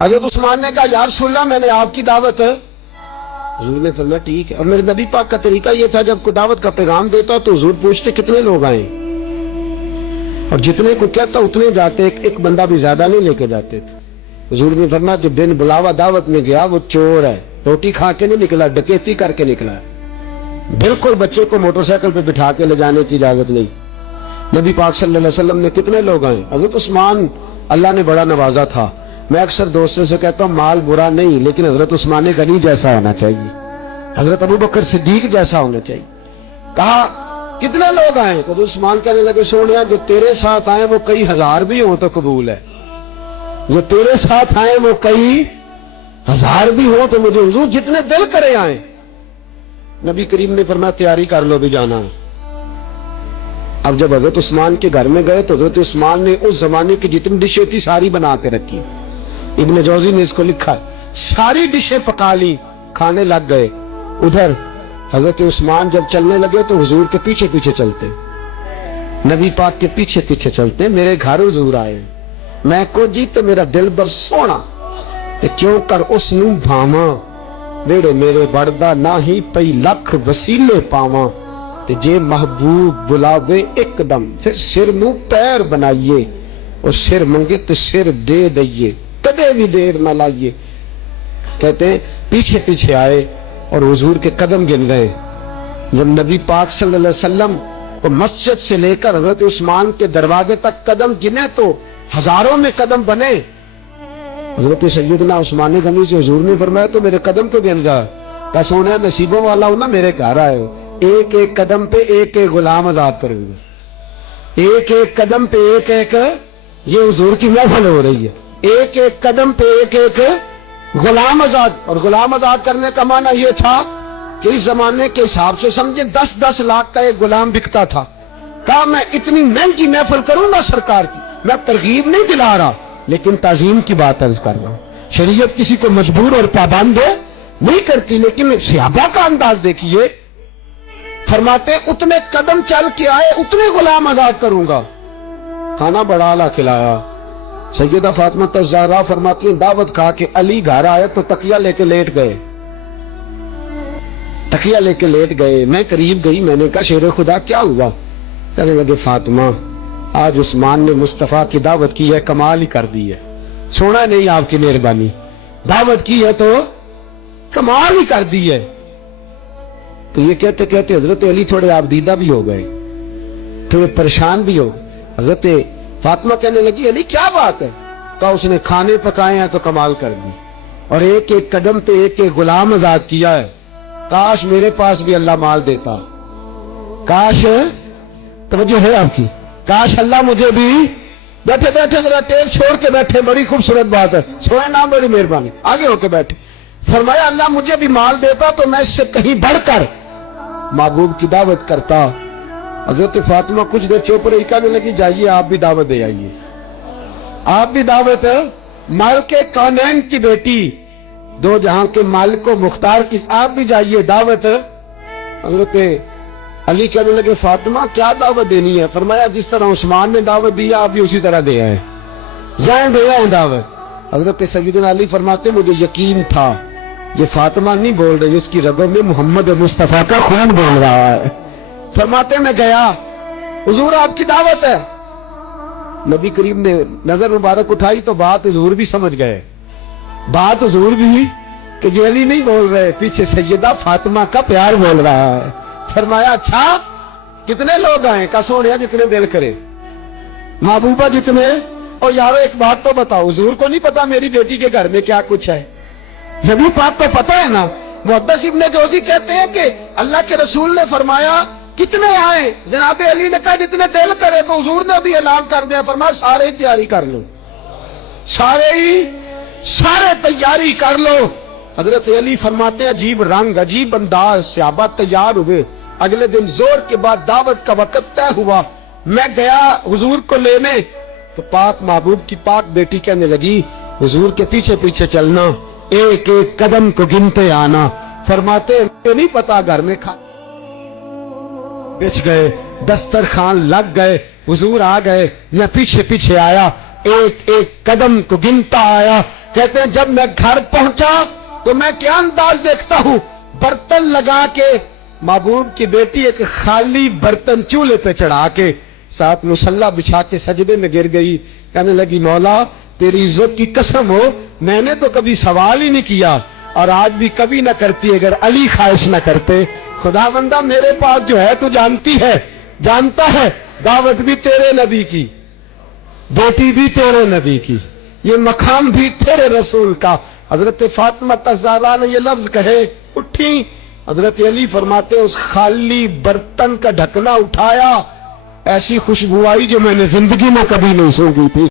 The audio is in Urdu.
حضرت عثمان نے کہا یا رسول اللہ میں نے آپ کی دعوت ہے. حضور نے فرمایا ٹھیک ہے. اور میرے نبی پاک کا طریقہ یہ تھا جب کوئی دعوت کا پیغام دیتا تو حضور پوچھتے کتنے لوگ آئیں, اور جتنے کو کہتا اتنے جاتے, ایک بندہ بھی زیادہ نہیں لے کے جاتے تھے. حضور نے فرمایا جو بن بلاوا دعوت میں گیا وہ چور ہے, روٹی کھا کے نہیں نکلا, ڈکیتی کر کے نکلا ہے. بالکل بچے کو موٹر سائیکل پہ بٹھا کے لے جانے کی اجازت نہیں. نبی پاک صلی اللہ علیہ وسلم نے کتنے لوگ آئے. حضرت عثمان اللہ نے بڑا نوازا تھا. میں اکثر دوستوں سے کہتا ہوں مال برا نہیں, لیکن حضرت عثمان غنی جیسا ہونا چاہیے, حضرت ابو بکر صدیق جیسا ہونا چاہیے. کہا کتنے لوگ آئے؟ تو عثمان کہنے لگے سونیا جو تیرے ساتھ آئے وہ کئی ہزار بھی ہوں تو قبول ہے, جو تیرے ساتھ آئے وہ کئی ہزار بھی ہوں تو مجھے حضور جتنے دل کرے آئے. نبی کریم نے فرمایا تیاری کر لو بھی جانا. اب جب حضرت عثمان کے گھر میں گئے تو حضرت عثمان نے اس زمانے کی جتنی ڈشیں تھی ساری بنا کے رکھی. ابن جوزی نے اس کو لکھا ہے, ساری ڈشیں پکا لی, کھانے لگ گئے. ادھر حضرت عثمان جب چلنے لگے تو حضور کے پیچھے پیچھے چلتے, نبی پاک کے پیچھے پیچھے چلتے. میرے گھر حضور آئے, میں کو جی تو میرا دل بر سونا تے کیوں کر اس نو بھاواں, ویڑے میرے بڑدا نہ ہی پئی لکھ وسیلے پاواں, تے جے محبوب بلاوے ایک دم پھر سر نو پیر بنائیے, اور سر منگے تو سر دے دئیے, کدے بھی دیر نہ لائیے. کہتے ہیں پیچھے پیچھے آئے اور حضور کے قدم گن گئے. جب نبی پاک صلی اللہ علیہ وسلم کو مسجد سے لے کر حضرت عثمان کے دروازے تک قدم گنے تو ہزاروں میں قدم بنے. حضرت سیدنا عثمان غنی سے حضور نے فرمایا تو میرے قدم تو گن گا. کہ سونا نصیبوں والا ہوں نا, میرے گھر آئے ہو, ایک ایک قدم پہ ایک ایک غلام آزاد کروں گا, ایک ایک قدم پہ ایک ایک, یہ حضور کی محفل ہو رہی ہے, ایک ایک قدم پہ ایک ایک غلام آزاد. اور غلام آزاد کرنے کا معنی یہ تھا کہ اس زمانے کے حساب سے سمجھے 10-10 لاکھ کا ایک غلام بکتا تھا. کہا میں اتنی مہنگی محفل کروں گا سرکار کی, میں ترغیب نہیں دلا رہا لیکن تعظیم کی بات عرض کر رہا ہوں. شریعت کسی کو مجبور اور پابند نہیں کرتی, لیکن صحابہ کا انداز دیکھیے. فرماتے اتنے قدم چل کے آئے اتنے غلام آزاد کروں گا. کھانا بڑا اعلیٰ کھلایا. سیدہ فاطمہ الزہرا فرماتی ہیں دعوت کھا کے علی گھر آئے تو تکیہ لے کے لیٹ گئے, تکیہ لے کے لیٹ گئے. میں قریب گئی, میں نے کہا شیر خدا کیا ہوا؟ کہنے لگے فاطمہ آج عثمان نے مصطفیٰ کی دعوت کی ہے, کمال ہی کر دی ہے. چھوڑا نہیں آپ کی مہربانی, دعوت کی ہے تو کمال ہی کر دی ہے. تو یہ کہتے کہتے حضرت علی تھوڑے آبدیدہ بھی ہو گئے, تھوڑے پریشان بھی ہو. حضرت فاطمہ کہنے لگی علی کیا بات ہے؟ کہا اس نے کھانے پکائے ہیں تو کمال کر دی, اور ایک ایک قدم پہ ایک ایک غلام آزاد کیا ہے. کاش میرے پاس بھی اللہ مال دیتا, کاش, توجہ ہے آپ کی, کاش اللہ مجھے بھی. بیٹھے بیٹھے ذرا تیل چھوڑ کے بیٹھے, بڑی خوبصورت بات ہے, سوئے نام بڑی مہربانی, آگے ہو کے بیٹھے. فرمایا اللہ مجھے بھی مال دیتا تو میں اس سے کہیں بڑھ کر محبوب کی دعوت کرتا. حضرت فاطمہ کچھ دیر چپ رہی, کہنے لگی جائیے آپ بھی دعوت دے آئیے, آپ بھی دعوت. مالک کونین کی بیٹی, دو جہاں کے مالک و مختار کی, آپ بھی جائیے دعوت. حضرت علی کہنے لگے فاطمہ کیا دعوت دینی ہے؟ فرمایا جس طرح عثمان نے دعوت دی آپ بھی اسی طرح دے آئے, جائیں دے آئے دعوت. حضرت سیدنا علی فرماتے مجھے یقین تھا یہ فاطمہ نہیں بول رہی, اس کی رگوں میں محمد مصطفیٰ کا خون بول رہا ہے. فرماتے میں گیا, حضور آپ کی دعوت ہے. نبی کریم نے نظر مبارک اٹھائی تو بات حضور بھی سمجھ گئے, بات حضور بھی کہ یہ علی نہیں بول رہے, پیچھے سیدہ فاطمہ کا پیار بول رہا ہے. فرمایا اچھا کتنے لوگ آئے؟ کا سونیا جتنے دل کرے, محبوبہ جتنے. اور یارو ایک بات تو بتاؤ, حضور کو نہیں پتا میری بیٹی کے گھر میں کیا کچھ ہے؟ نبی پاک کو پتا ہے نا. محدث ابن جوزی کہتے ہیں کہ اللہ کے رسول نے فرمایا کتنے آئے؟ جناب علی نے کہا جتنے دل کرے. تو حضور نے بھی اعلان کر دیا, فرمایا سارے ہی تیاری کر لو, سارے تیاری کر لو. حضرت علی فرماتے ہیں عجیب رنگ عجیب انداز, صحابہ تیار ہوئے. اگلے دن زور کے بعد دعوت کا وقت طے ہوا. میں گیا حضور کو لینے تو پاک محبوب کی پاک بیٹی کہنے لگی حضور کے پیچھے پیچھے چلنا, ایک ایک قدم کو گنتے آنا. فرماتے مجھے نہیں پتا گھر میں کھا بچ گئے, دسترخوان لگ گئے, حضور آ گئے, میں پیچھے پیچھے آیا, ایک ایک قدم کو گنتا آیا. کہتے ہیں جب میں گھر پہنچا تو میں کیا انداز دیکھتا ہوں، برتن لگا کے محبوب کی بیٹی ایک خالی برتن چولہے پہ چڑھا کے ساتھ مصلا بچھا کے سجدے میں گر گئی، کہنے لگی مولا تیری عزت کی قسم ہو میں نے تو کبھی سوال ہی نہیں کیا اور آج بھی کبھی نہ کرتی اگر علی خواہش نہ کرتے۔ خدا بندہ میرے پاس جو ہے تو جانتی ہے، جانتا ہے دعوت بھی تیرے نبی کی، بیٹی بھی تیرے نبی کی، یہ مقام بھی تیرے رسول کا۔ حضرت فاطمہ الزہرا نے یہ لفظ کہے اٹھی، حضرت علی فرماتے اس خالی برتن کا ڈھکنا اٹھایا، ایسی خوشبو آئی جو میں نے زندگی میں کبھی نہیں سونگھی تھی۔